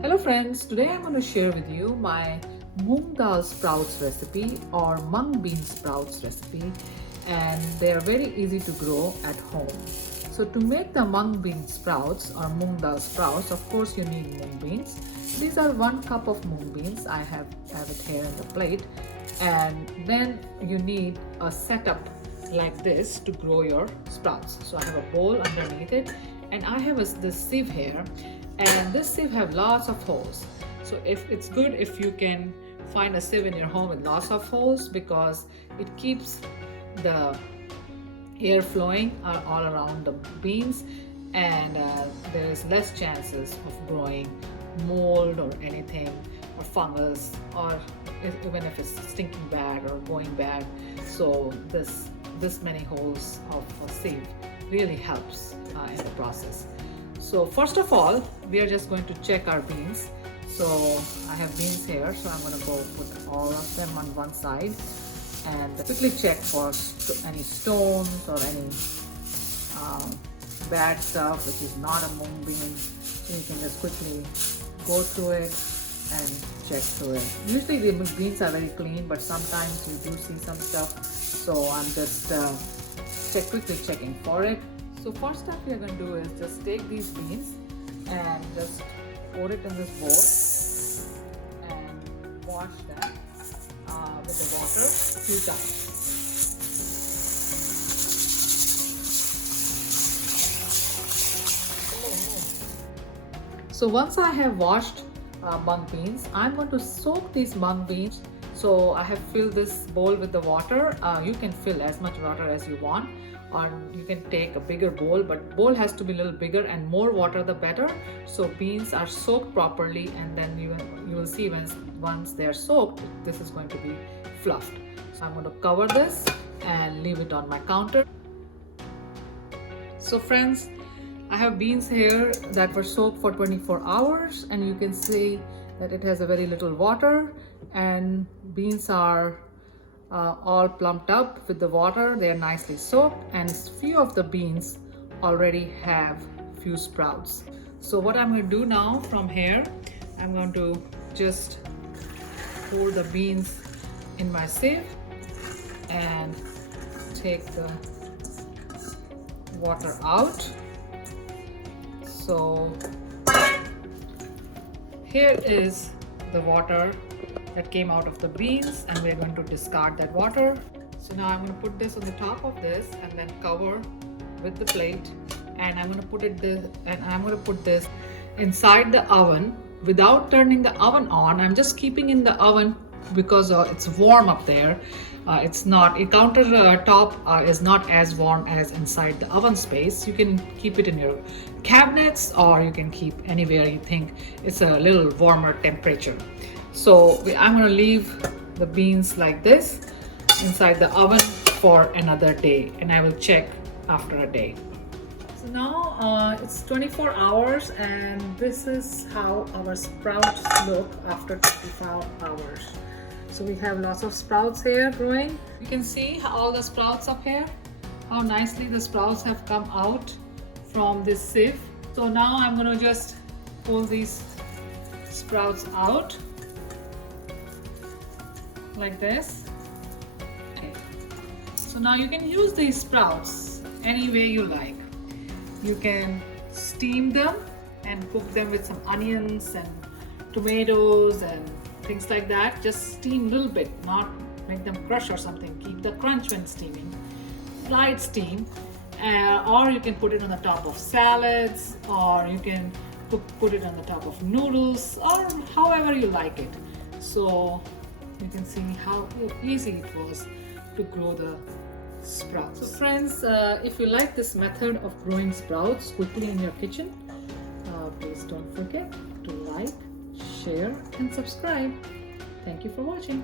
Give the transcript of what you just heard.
Hello friends, today I'm going to share with you my Moong dal sprouts recipe or mung bean sprouts recipe, and they are very easy to grow at home. So to make the mung bean sprouts or Moong dal sprouts, of course you need mung beans. These are 1 cup of mung beans. I have it here in the plate, and then you need a setup like this to grow your sprouts. So I have a bowl underneath it, and I have this sieve here, and this sieve have lots of holes. So if it's good if you can find a sieve in your home with lots of holes, because it keeps the air flowing all around the beans, and there is less chances of growing mold or anything, or fungus, or even if it's stinking bad or going bad. So this many holes of a sieve really helps in the process. So first of all, we are just going to check our beans. So I have beans here, so I'm going to go put all of them on one side and quickly check for any stones or any bad stuff which is not a mung bean. So you can just quickly go through it and check through it. Usually the beans are very clean, but sometimes you do see some stuff. So I'm just quickly checking for it. So first step we are going to do is just take these beans and just pour it in this bowl and wash them with the water a few times. So once I have washed mung beans, I'm going to soak these mung beans. So I have filled this bowl with the water. You can fill as much water as you want, or you can take a bigger bowl, but bowl has to be a little bigger, and more water the better. So beans are soaked properly, and then you will see once they are soaked, this is going to be fluffed. So I'm going to cover this and leave it on my counter. So friends, I have beans here that were soaked for 24 hours, and you can see that it has a very little water, and beans are all plumped up with the water. They are nicely soaked, and few of the beans already have few sprouts. So what I'm going to do now from here, I'm going to just pour the beans in my sieve and take the water out. So here is the water that came out of the beans, and we're going to discard that water. So now I'm going to put this on the top of this and then cover with the plate, and I'm going to put this inside the oven without turning the oven on. I'm just keeping in the oven because it's warm up there. Countertop is not as warm as inside the oven space. You can keep it in your cabinets, or you can keep anywhere you think it's a little warmer temperature. So I'm going to leave the beans like this inside the oven for another day, and I will check after a day. So now it's 24 hours, and this is how our sprouts look after 24 hours. So we have lots of sprouts here growing. You can see all the sprouts up here, how nicely the sprouts have come out from this sieve. So now I'm going to just pull these sprouts out like this. Okay. So now you can use these sprouts any way you like. You can steam them and cook them with some onions and tomatoes and things like that. Just steam a little bit, not make them crush or something. Keep the crunch when steaming. Slight steam. Or you can put it on the top of salads, or you can put it on the top of noodles, or however you like it. So you can see how easy it was to grow the sprouts. So friends, if you like this method of growing sprouts quickly in your kitchen, please don't forget to like, share and subscribe. Thank you for watching.